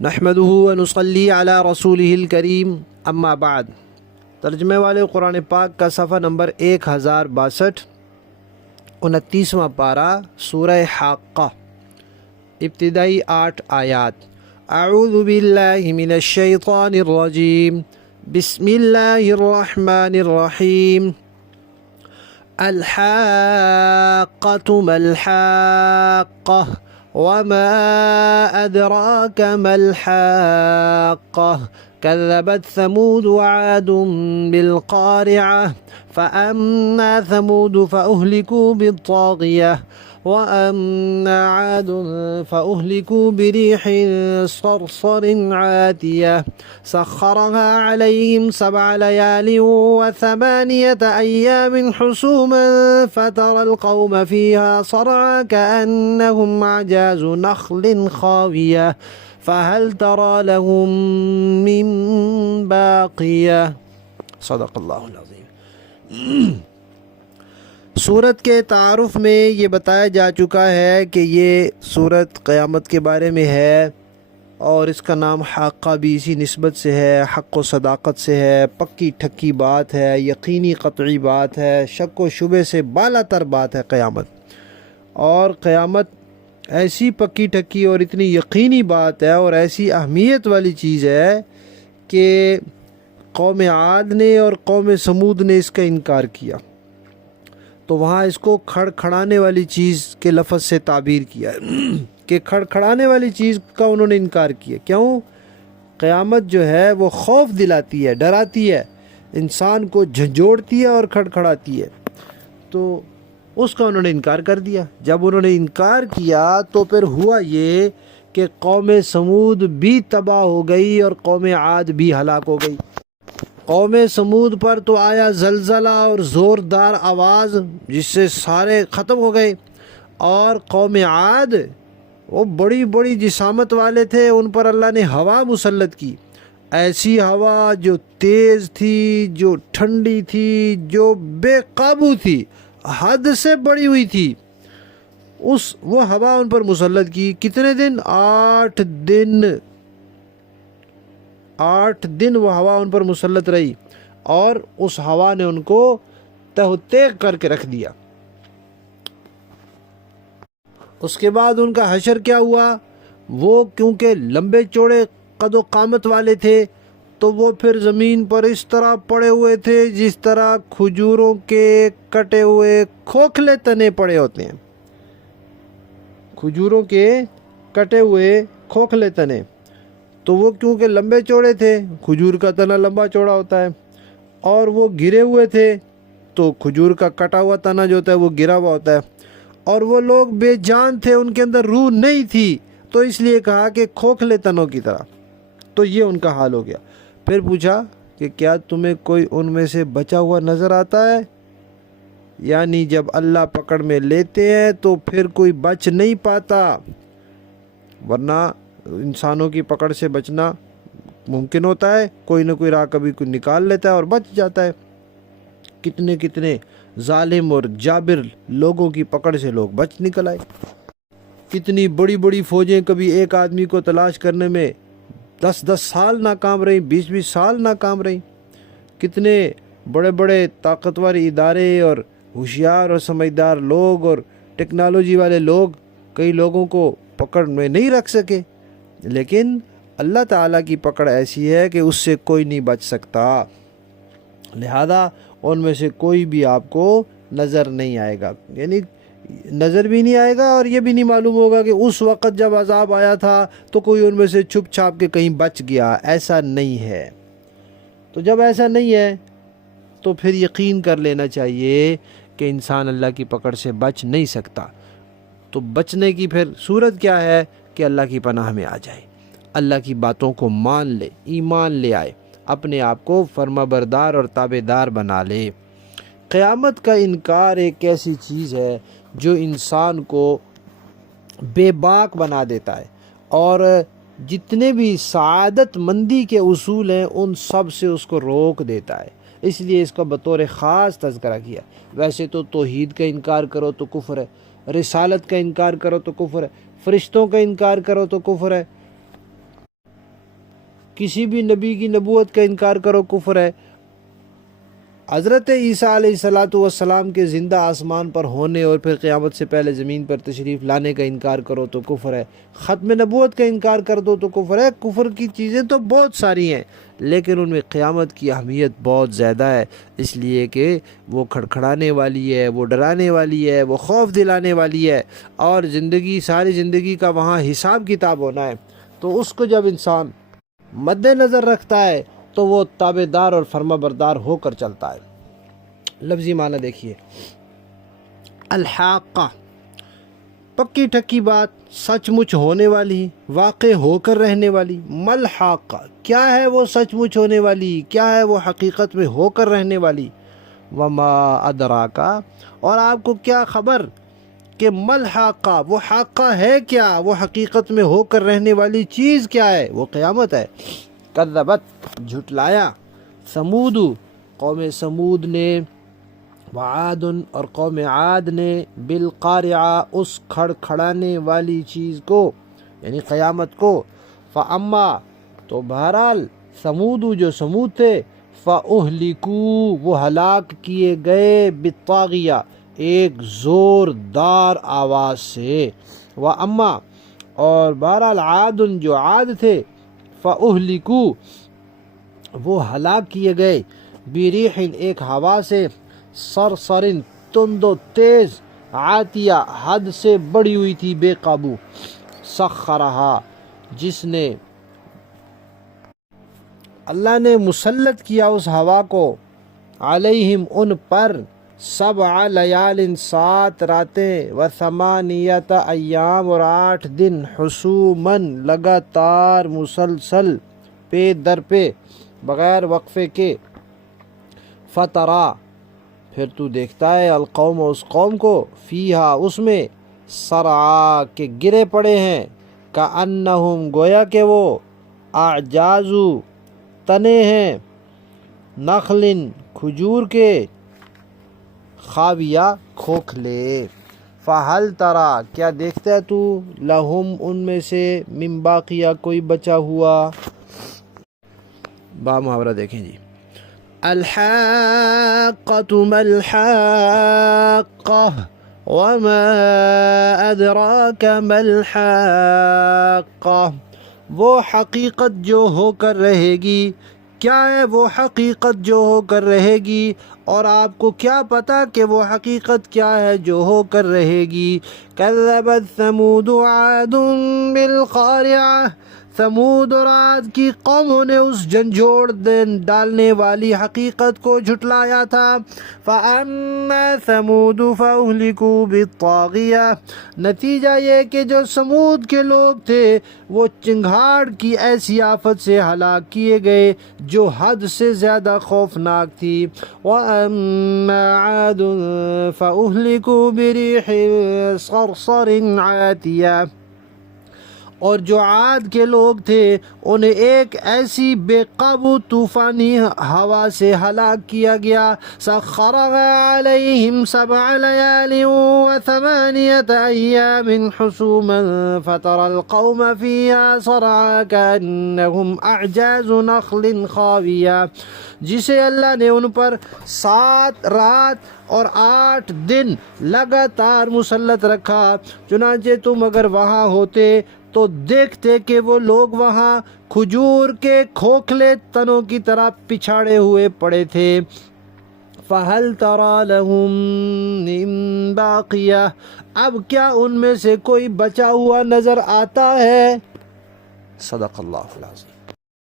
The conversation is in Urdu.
نحمدہ ونصلی علی رسولہ الکریم اما بعد۔ ترجمے والے قرآن پاک کا صفحہ نمبر 1062، 29واں پارہ، سورہ حاقہ، ابتدائی 8 آیات۔ اعوذ باللہ من الشیطان الرجیم، بسم اللہ الرحمن الرحیم۔ الحاقۃ ما الحاقہ وما أدراك ما الحاقة كذبت ثمود وعاد بالقارعة فأما ثمود فأهلكوا بالطاغية وأما عاد فأهلكوا بريح صرصر عاتية سخرها عليهم 7 ليال و8 أيام حسوما فترى القوم فيها صرعى كأنهم أعجاز نخل خاوية فهل ترى لهم من باقية۔ صدق اللہ العظیم۔ سورت کے تعارف میں یہ بتایا جا چکا ہے کہ یہ سورت قیامت کے بارے میں ہے، اور اس کا نام حاقہ بھی اسی نسبت سے ہے، حق و صداقت سے ہے، پکی ٹھکی بات ہے، یقینی قطعی بات ہے، شک و شبے سے بالا تر بات ہے قیامت۔ اور قیامت ایسی پکی ٹھکی اور اتنی یقینی بات ہے اور ایسی اہمیت والی چیز ہے کہ قوم عاد نے اور قوم سمود نے اس کا انکار کیا، تو وہاں اس کو کھڑکھڑانے والی چیز کے لفظ سے تعبیر کیا ہے کہ کھڑکھڑانے والی چیز کا انہوں نے انکار کیا۔ کیوں؟ قیامت جو ہے وہ خوف دلاتی ہے، ڈراتی ہے، انسان کو جھنجھوڑتی ہے اور کھڑکھڑاتی ہے، تو اس کا انہوں نے انکار کر دیا۔ جب انہوں نے انکار کیا تو پھر ہوا یہ کہ قوم سمود بھی تباہ ہو گئی اور قوم عاد بھی ہلاک ہو گئی۔ قوم سمود پر تو آیا زلزلہ اور زوردار آواز جس سے سارے ختم ہو گئے، اور قوم عاد وہ بڑی بڑی جسامت والے تھے، ان پر اللہ نے ہوا مسلط کی، ایسی ہوا جو تیز تھی، جو ٹھنڈی تھی، جو بے قابو تھی، حد سے بڑی ہوئی تھی، وہ ہوا ان پر مسلط کی۔ کتنے دن؟ 8 دن 8 دن وہ ہوا ان پر مسلط رہی، اور اس ہوا نے ان کو تہہ کر کے رکھ دیا۔ اس کے بعد ان کا حشر کیا ہوا؟ وہ کیونکہ لمبے چوڑے قد و قامت والے تھے تو وہ پھر زمین پر اس طرح پڑے ہوئے تھے جس طرح کھجوروں کے کٹے ہوئے کھوکھلے تنے پڑے ہوتے ہیں، کھجوروں کے کٹے ہوئے کھوکھلے تنے۔ تو وہ کیونکہ لمبے چوڑے تھے، کھجور کا تنا لمبا چوڑا ہوتا ہے، اور وہ گرے ہوئے تھے تو کھجور کا کٹا ہوا تنا جو ہوتا ہے وہ گرا ہوا ہوتا ہے، اور وہ لوگ بے جان تھے، ان کے اندر روح نہیں تھی، تو اس لیے کہا کہ کھوکھلے تنوں کی طرح۔ تو یہ ان کا حال ہو گیا۔ پھر پوچھا کہ کیا تمہیں کوئی ان میں سے بچا ہوا نظر آتا ہے؟ یعنی جب اللہ پکڑ میں لیتے ہیں تو پھر کوئی بچ نہیں پاتا، ورنہ انسانوں کی پکڑ سے بچنا ممکن ہوتا ہے، کوئی نہ کوئی راہ کبھی کوئی نکال لیتا ہے اور بچ جاتا ہے۔ کتنے کتنے ظالم اور جابر لوگوں کی پکڑ سے لوگ بچ نکل آئے۔ کتنی بڑی بڑی فوجیں کبھی ایک آدمی کو تلاش کرنے میں 10 سال ناکام رہیں، 20 سال ناکام رہیں۔ کتنے بڑے بڑے طاقتور ادارے اور ہوشیار اور سمجھدار لوگ اور ٹیکنالوجی والے لوگ کئی لوگوں کو پکڑ میں نہیں رکھ سکے، لیکن اللہ تعالیٰ کی پکڑ ایسی ہے کہ اس سے کوئی نہیں بچ سکتا، لہذا ان میں سے کوئی بھی آپ کو نظر نہیں آئے گا، یعنی نظر بھی نہیں آئے گا، اور یہ بھی نہیں معلوم ہوگا کہ اس وقت جب عذاب آیا تھا تو کوئی ان میں سے چھپ چھاپ کے کہیں بچ گیا، ایسا نہیں ہے۔ تو جب ایسا نہیں ہے تو پھر یقین کر لینا چاہیے کہ انسان اللہ کی پکڑ سے بچ نہیں سکتا۔ تو بچنے کی پھر صورت کیا ہے کہ اللہ کی پناہ میں آ جائے، اللہ کی باتوں کو مان لے، ایمان لے آئے، اپنے آپ کو فرما بردار اور تابع دار بنا لے۔ قیامت کا انکار ایک ایسی چیز ہے جو انسان کو بے باک بنا دیتا ہے، اور جتنے بھی سعادت مندی کے اصول ہیں ان سب سے اس کو روک دیتا ہے، اس لیے اس کا بطور خاص تذکرہ کیا۔ ویسے تو توحید کا انکار کرو تو کفر ہے، رسالت کا انکار کرو تو کفر ہے، فرشتوں کا انکار کرو تو کفر ہے، کسی بھی نبی کی نبوت کا انکار کرو کفر ہے، حضرت عیسیٰ علیہ السلام کے زندہ آسمان پر ہونے اور پھر قیامت سے پہلے زمین پر تشریف لانے کا انکار کرو تو کفر ہے، ختم نبوت کا انکار کر دو تو کفر ہے۔ کفر کی چیزیں تو بہت ساری ہیں لیکن ان میں قیامت کی اہمیت بہت زیادہ ہے، اس لیے کہ وہ کھڑکھڑانے والی ہے، وہ ڈرانے والی ہے، وہ خوف دلانے والی ہے، اور زندگی ساری زندگی کا وہاں حساب کتاب ہونا ہے۔ تو اس کو جب انسان مد نظر رکھتا ہے تو وہ تابع دار اور فرما بردار ہو کر چلتا ہے۔ لفظی معنی دیکھیے، الحاقہ پکی ٹھکی بات، سچ مچ ہونے والی، واقع ہو کر رہنے والی۔ ملحاقہ کیا ہے وہ سچ مچ ہونے والی، کیا ہے وہ حقیقت میں ہو کر رہنے والی۔ وما ادراکا اور آپ کو کیا خبر کہ ملحاقہ وہ حاقہ ہے کیا، وہ حقیقت میں ہو کر رہنے والی چیز کیا ہے، وہ قیامت ہے۔ کذبت جھٹلایا، سمود قوم سمود نے، وعاد اور قوم عاد نے، بالقارعہ اس کھڑکھڑانے والی چیز کو یعنی قیامت کو۔ فاما تو بہرحال سمود جو سمود تھے، فاہلکوا وہ ہلاک کیے گئے، بالطاغیہ ایک زوردار آواز سے۔ واما اور بہرحال عاد جو عاد تھے، فاہلکوا وہ ہلاک کیے گئے، بریح ایک ہوا سے، سرسرن تند و تیز، عاتیہ حد سے بڑی ہوئی تھی، بے قابو۔ سخرہا جس نے اللہ نے مسلط کیا اس ہوا کو، علیہم ان پر، 7 لیال 7 راتیں، و8 ایام اور 8 دن، حسوماً لگاتار مسلسل، پے در پہ بغیر وقفے کے۔ فترا پھر تو دیکھتا ہے، القوم اس قوم کو، فیہا اس میں، سرعا کے گرے پڑے ہیں، کأنہم گویا کہ وہ، اعجازو تنے ہیں، نخل کھجور کے، خاویہ کھوکھلے۔ فہل ترا کیا دیکھتا ہے تو، لہم ان میں سے، من باقیہ کوئی بچا ہوا۔ با محاورہ دیکھیں جی، الحاقۃ ما الحاقۃ وما ادراک ما الحاقۃ، وہ حقیقت جو ہو کر رہے گی، کیا ہے وہ حقیقت جو ہو کر رہے گی، اور آپ کو کیا پتا کہ وہ حقیقت کیا ہے جو ہو کر رہے گی۔ کذبت ثمود عاد بالقارعہ، ثمود اور عاد کی قوموں نے اس جھنجھوڑ ڈالنے والی حقیقت کو جھٹلایا تھا۔ فَأَمَّا ثَمُودُ فَأُهْلِكُوا بِالطَّاغِيَةِ، نتیجہ یہ کہ جو سمود کے لوگ تھے وہ چنگھاڑ کی ایسی آفت سے ہلاک کیے گئے جو حد سے زیادہ خوفناک تھی۔ وَأَمَّا عَادٌ فَأُهْلِكُوا بِرِيحٍ صَرْصَرٍ عَاتِيَةٍ، اور جو عاد کے لوگ تھے انہیں ایک ایسی بے قابو طوفانی ہوا سے ہلاک کیا گیا۔ سخرها علیہم 7 لیال و8 ایام حسوما فترى القوم فيها صرعا كأنهم اعجاز نخل خاویہ، جسے اللہ نے ان پر 7 رات اور 8 دن لگاتار مسلط رکھا، چنانچہ تم اگر وہاں ہوتے تو دیکھتے کہ وہ لوگ وہاں کھجور کے کھوکھلے تنوں کی طرح پچھاڑے ہوئے پڑے تھے۔ فَهَلْ تَرَى لَهُم مِّن بَاقِيَةٍ، اب کیا ان میں سے کوئی بچا ہوا نظر آتا ہے۔ صدق اللہ العظیم۔